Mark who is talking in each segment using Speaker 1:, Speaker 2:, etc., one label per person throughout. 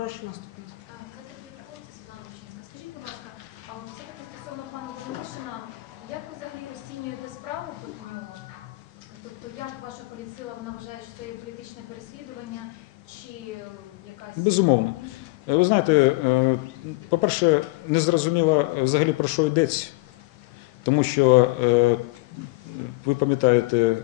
Speaker 1: Прошу наступне.
Speaker 2: Катерина Світлана Вчинська. Скажіть, будь ласка, а от все-таки стосовно пана Волошина, як ви взагалі розцінюєте справу проти нього? Тобто, як ваша поліцила вона вважає, що це є політичне переслідування чи якась
Speaker 3: Безумовно. Е, Ви знаєте, е, по-перше, не зрозуміло взагалі про що йдеться, тому що е, ви пам'ятаєте,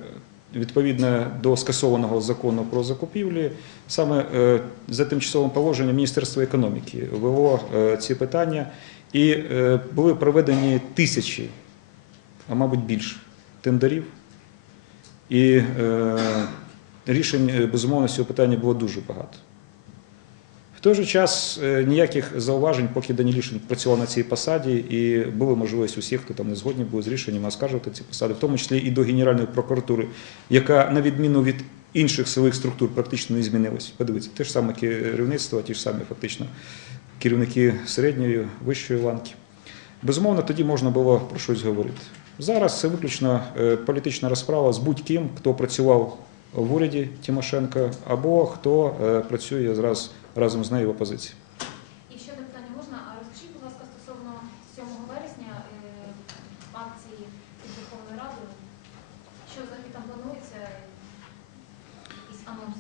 Speaker 3: відповідно до скасованого закону про закупівлі, саме е, за тимчасовим положенням Міністерства економіки вело е, ці питання, і е, були проведені тисячі, а мабуть більше, тендерів. І рішень, безумовно, з цього питання було дуже багато. В той же час е, ніяких зауважень, поки Дані Лішин працював на цій посаді, і була можливість усіх, хто там не згодні був з рішенням, оскаржувати ці посади, в тому числі і до Генеральної прокуратури, яка, на відміну від інших силових структур, практично не змінилась. Подивіться, те ж саме керівництво, ті ж самі фактично керівники середньої, вищої ланки. Безумовно, тоді можна було про щось говорити. Зараз це виключно е, політична розправа з будь-ким, хто працював в уряді Тимошенка, або хто е, працює зараз разом з нею в опозиції.
Speaker 2: І ще питання можна? А розкажіть, будь ласка, стосовно 7 вересня е, акції під Верховною Радою, що взагалі там планується? Якийсь анонс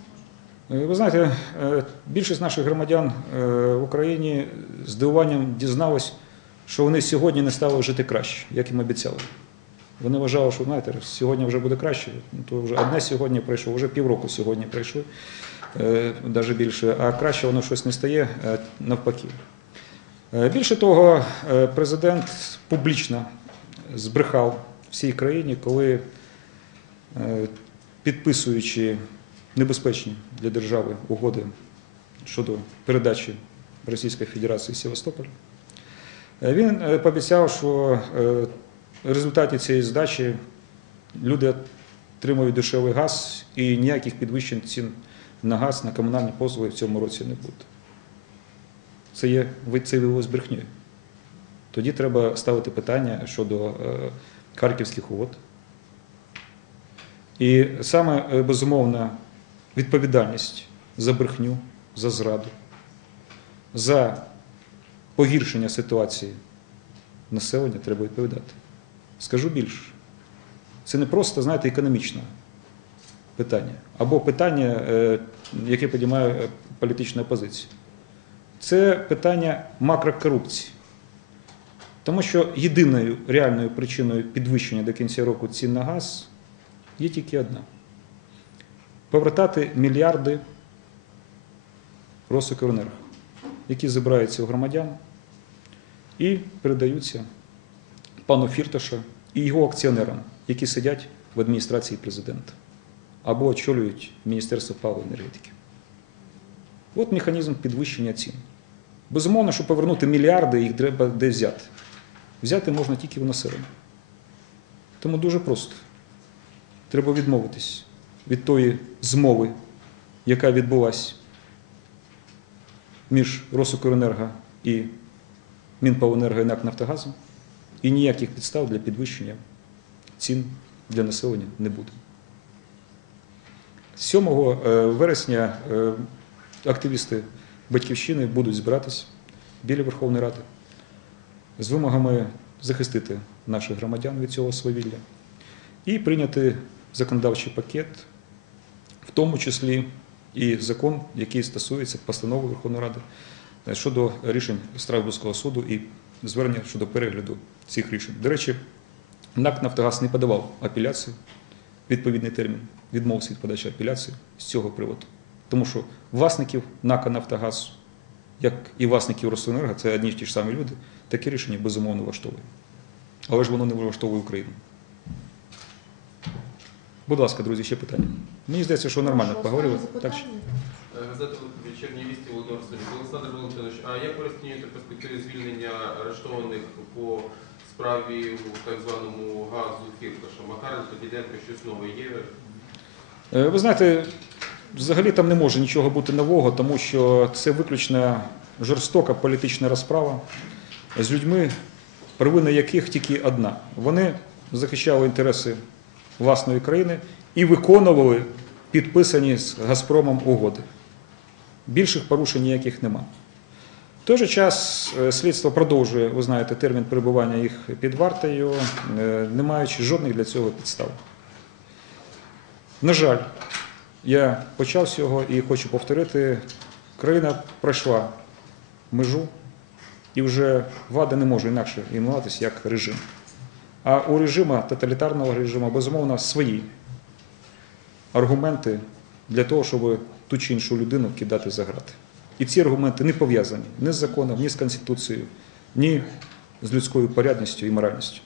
Speaker 2: може?
Speaker 3: Е, Ви знаєте, е, більшість наших громадян в Україні з дивуванням дізналась, що вони сьогодні не стали жити краще, як їм обіцяли. Вони вважали, що знаєте, сьогодні вже буде краще, ну, то вже одне сьогодні пройшло, вже півроку сьогодні пройшли, навіть більше, а краще воно щось не стає е, навпаки. Е, Більше того, е, президент публічно збрехав всій країні, коли е, підписуючи небезпечні для держави угоди щодо передачі Російської Федерації Севастополя. Е, Він е, пообіцяв, що е, в результаті цієї здачі люди отримують дешевий газ і ніяких підвищень цін на газ, на комунальні послуги в цьому році не буде. Це є виявилось брехнею. Тоді треба ставити питання щодо е, харківських угод. І саме е, безумовна відповідальність за брехню, за зраду, за погіршення ситуації населення треба відповідати. Скажу більше. Це не просто, знаєте, економічне питання або питання, е, яке підіймає е, політична опозиція. Це питання макрокорупції. Тому що єдиною реальною причиною підвищення до кінця року цін на газ є тільки одна: повертати мільярди Росукренерго, які забираються у громадян і передаються пану Фірташа і його акціонерам, які сидять в адміністрації президента або очолюють Міністерство палива енергетики. От механізм підвищення цін. Безумовно, щоб повернути мільярди, їх треба де взяти. Взяти можна тільки в населення. Тому дуже просто. Треба відмовитись від тої змови, яка відбулася між Росукренерго і Мінпавенерго і НАК Нафтогазом, і ніяких підстав для підвищення цін для населення не буде. 7 е, вересня е, активісти Батьківщини будуть збиратись біля Верховної Ради з вимогами захистити наших громадян від цього свавілля і прийняти законодавчий пакет, в тому числі і закон, який стосується постанови Верховної Ради е, щодо рішень Страсбурзького суду і звернення щодо перегляду цих рішень. До речі, НАК Нафтогаз не подавав апеляцію, відповідний термін, відмовився від подачі апеляції з цього приводу. Тому що власників НАКа Нафтогаз, як і власників Росенерго, це одні ті ж самі люди, таке рішення безумовно влаштовує. Але ж воно не влаштовує Україну. Будь ласка, друзі, ще питання. Мені здається, що нормально поговорили. Так,
Speaker 1: запитання.
Speaker 4: Газета «Вечірні вісті» Володимир Сидоров. Олександр Валентинович, а як ви розцінюєте перспективи звільнення арештованих по справі у так званому газу Фірташа? Макаренко, Діденко, щось нове є?
Speaker 3: Е, Ви знаєте, взагалі там не може нічого бути нового, тому що це виключно жорстока політична розправа з людьми, провина яких тільки одна. Вони захищали інтереси власної країни і виконували підписані з Газпромом угоди. Більших порушень ніяких нема. В той же час е, слідство продовжує, ви знаєте, термін перебування їх під вартою, е, не маючи жодних для цього підстав. На жаль, я почав з цього і хочу повторити, країна пройшла межу, і вже влада не може інакше іменуватися як режим. А у режиму, тоталітарного режиму, безумовно, свої аргументи для того, щоб ту чи іншу людину кидати за грати. І ці аргументи не пов'язані ні з законом, ні з Конституцією, ні з людською порядністю і моральністю.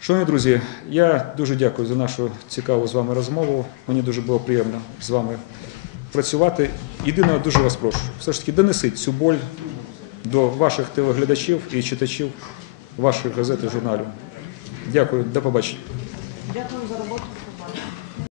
Speaker 3: Шановні друзі, я дуже дякую за нашу цікаву з вами розмову. Мені дуже було приємно з вами працювати. Єдине, дуже вас прошу, все ж таки донесіть цю боль до ваших телеглядачів і читачів ваших газет і журналів. Дякую, до побачення.